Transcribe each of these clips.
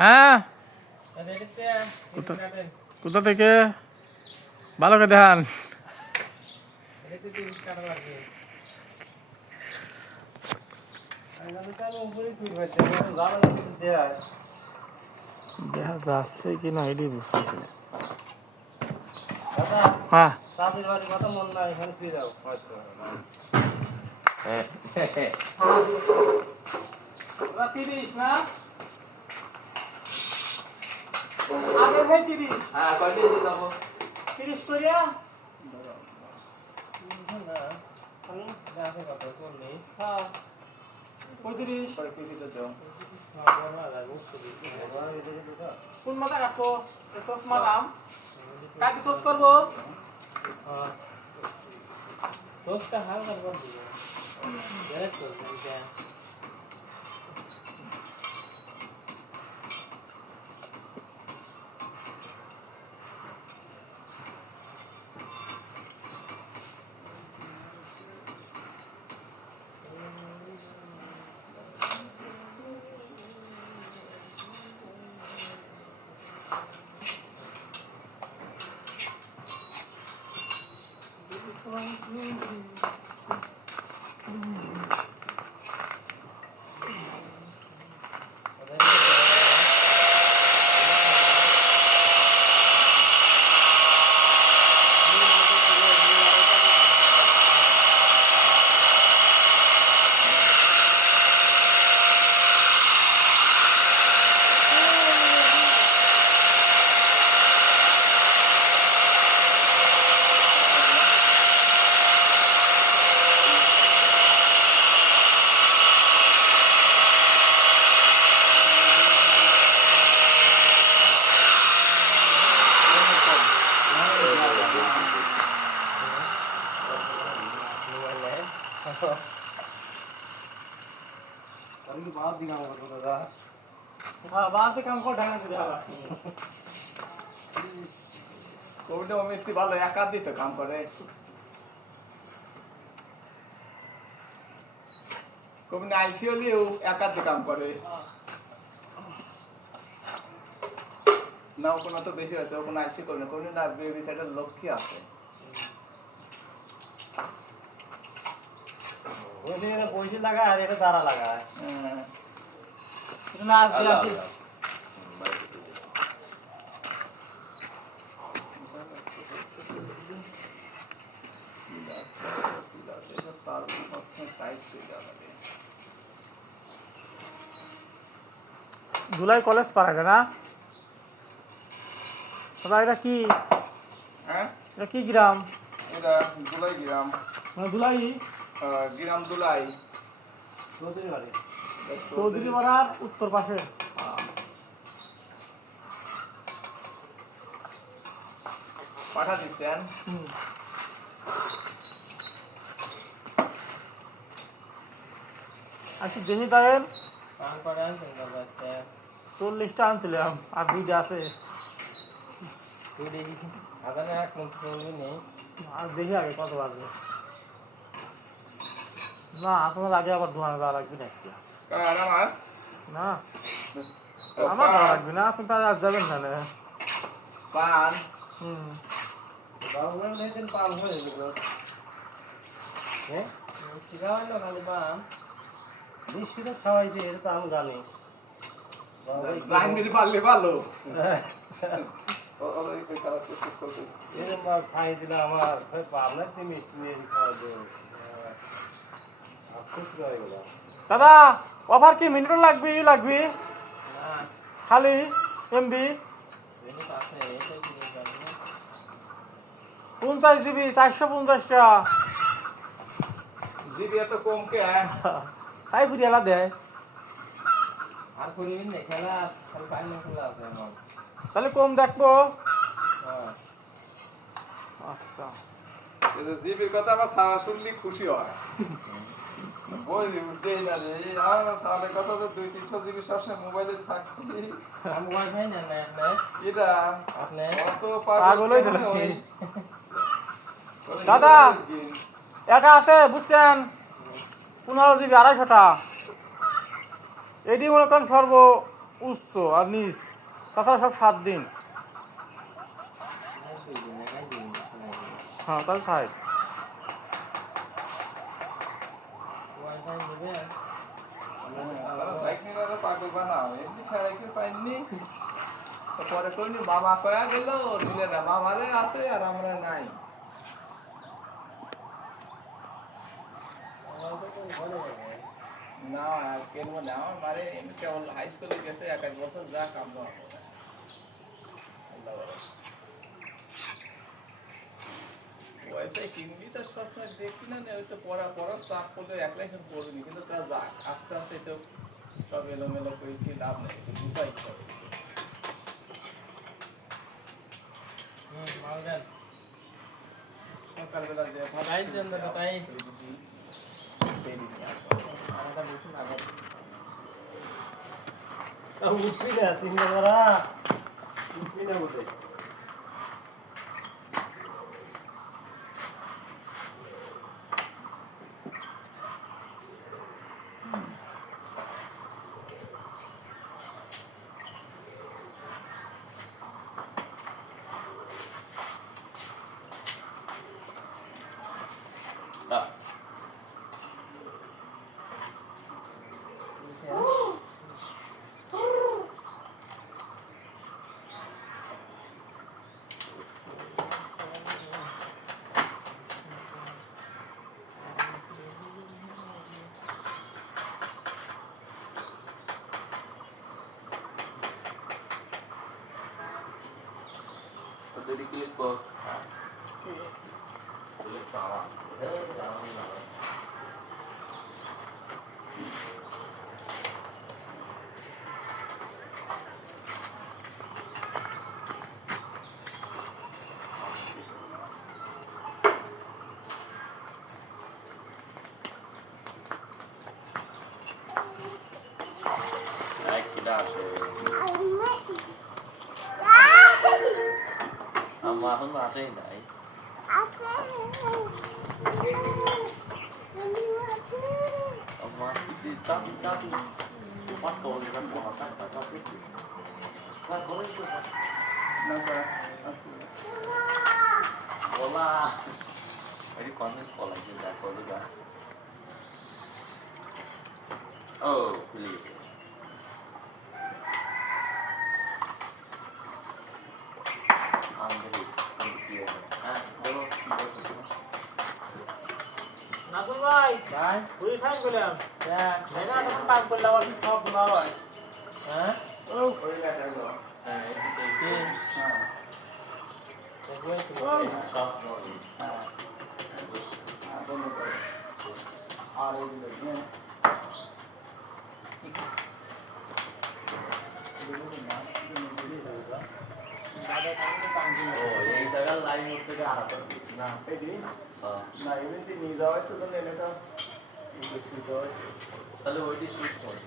হ্যাঁ কোথা থেকে ভালো করে দেখান। দেখা যাচ্ছে কিনা এটাই বুঝতেছি না। হ্যাঁ তিরিশ না আগে ভাই 30 হ্যাঁ কয়টা দিয়ে যাব 30 করিয়া না আমি যাবে কত করলি হ্যাঁ 35 কয় কেজি তো দাও কোন মাথা কাটবো সস মারাম কাটি সস করবো হ্যাঁ সসটা হালকা করে দিও ডাইরেক্ট করে দিও काम करे कभी आईसीओ लिए एकाध काम करे না কোনো তো বেশি আছে কোনো আইসি করে কোন না বেবি সেটার লক্ষ্য আছে ওই এর পয়সা লাগা আর এটা তারা লাগায় এটা না আসলে আসি ধুলাই কলেজ পাড়া না দাদা এটা কি হ্যাঁ এটা কি গ্রাম এটা ধুলাই গ্রাম মানে ধুলাই গ্রাম ধুলাই চৌধুরী পাড়ার উত্তর পাশে পাঠা দিচ্ছেন আচ্ছা দেখি তাই 40টা আনছিলাম আর 2টা আছে আর দেখি আগে কত বাজবে না আপনার আগে আবার ধোঁয়া দেওয়া লাগবে না না আমার ভালো লাগবে না আপনি তাহলে আজ যাবেন না পান পান হয়ে গেল হ্যাঁ শিখাইলো খালি পান নিশ্চিত খাওয়াইছে এটা তো আমি জানি লাইন মিলে পারলে ভালো খাই দিলে আমার আপনার দাদা অফার কি মিনিট লাগবে খালি এমবি 50 জিবি 450টা জিবি এত কম কে তাই ফুরিয়ালা দেয় আর ফুরিবেন না খেলা খালি ফাইনাল খেলা আছে এখন তাহলে কম দেখবো আচ্ছা এই জিবির কথা আমার সারা শুনলে খুশি হয় বলি উঠেই না রে আমার সারা কথা তো 2-300 জিবি সবসময় মোবাইলে থাকবে আমি ওয়াইফাই না আপনি এটা আপনি কত পাগল হই দিলেন দাদা একা আছে বুঝছেন 15 জিবি 250টা এডি মনে করেন সর্ব উচ্চ আর নিচ তাছাড়া সব 7 দিন। হ্যাঁ তাহলে 60। বাইক নিয়ে গেলে পাগল বানাও এমনি সাইকেল পাইনি পরে কইনি মামা কয়া গেল দিলে না মামারে আছে আর আমরা নাই না আর কেনবো না আমার মারে এমনি কেবল হাই স্কুলে গেছে 1 বছর যা কাম না আল্লাহ ওয়াইফাই কিনবি তো সবসময় দেখি না ওই তো পড়া চাপ করলে একলাই করবি কিন্তু তা যাক আস্তে আস্তে তো সব এলোমেলো করেছি লাভ নেই একটু বুঝাই সব সকালবেলা যে উঠবি না চিন্তা করা উঠবি না বলে Jadi klik kok. Klik bawah. Naik tidak. Amma không là gì đấy. Amma đi tắt bắt tôi đi bắt bỏ tắt phải tắt tiếp. Sao có đấy chứ? Hola. Mấy con nó còn lại như là có được à? Please. নাজুল ভাই ভাই বুঝি খাই বললাম হ্যাঁ না তখন কাম করলে আবার সব ভালো হয় হ্যাঁ ওই লাগে গো হ্যাঁ এদিকে হ্যাঁ দেখবেন তো সব নয় হ্যাঁ বন্ধ করে আর এইগুলো নিয়ে ও এই জায়গা লাইন হচ্ছে যে আলাদা না এটি হ্যাঁ না এমনিতে নিয়ে যাওয়া হয়েছে তো এটা বেশি দেওয়া তাহলে ওইটি সুইচ করে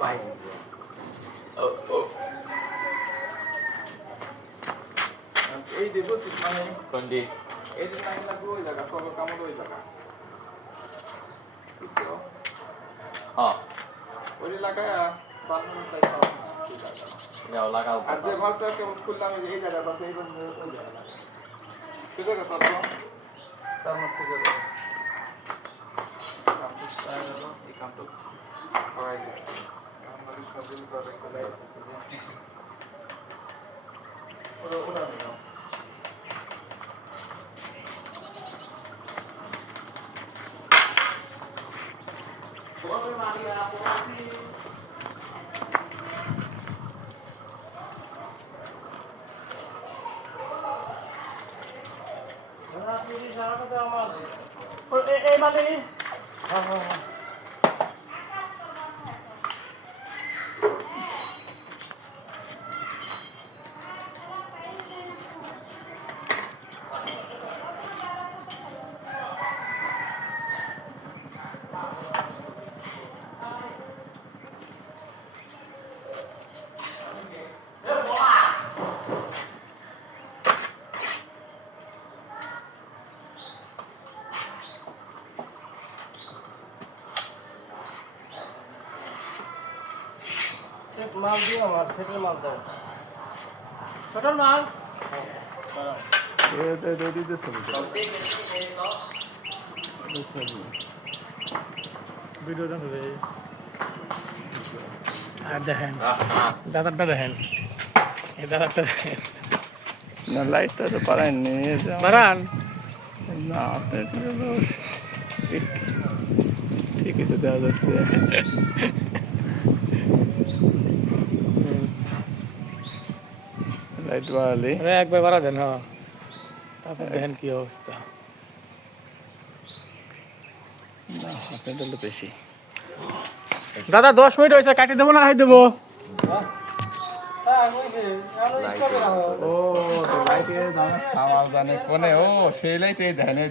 বাইক এই দেখো মানে কোনটি এই যে লাইন লাগবে ওই জায়গা সব কামড় ওই জায়গা বুঝছো হ্যাঁ ওই লাগায় বান্ধব তাই সব ঠিক আছে যাও লাগাও আর যে ভালটা কেমন খুললাম এই জায়গা পাশে এই বন্ধ ওই জায়গা ঠিক আছে তো তার মধ্যে যাবে কামটা স্টাইল হলো এই কামটা করাই দিই আমাদের সবই করে করে ওরা ওরা দাও Por María, por ti. এই মানে মাল দিও আমার সেটের মাল দাও। ছোটর মাল ভিডিও দেখো আর দেখেন দাদারটা দেখেন এই দাদারটা দেখেন না লাইটটা তো পারেননি বারান না আপনার ঠিকই তো দেওয়া যাচ্ছে লাইট বাড়ালি একবার বাড়া দেন হ্যাঁ তারপর দেখেন কি অবস্থা না আপনার তো বেশি দাদা 10 মিনিট হয়েছে কাটি দেবো না খাই দেবো হ্যাঁ কইছে আলো স্টপে রাখো। ও তো লাইটে জানে সামাল জানে কোনে ও সেই লাইটে ধ্যানে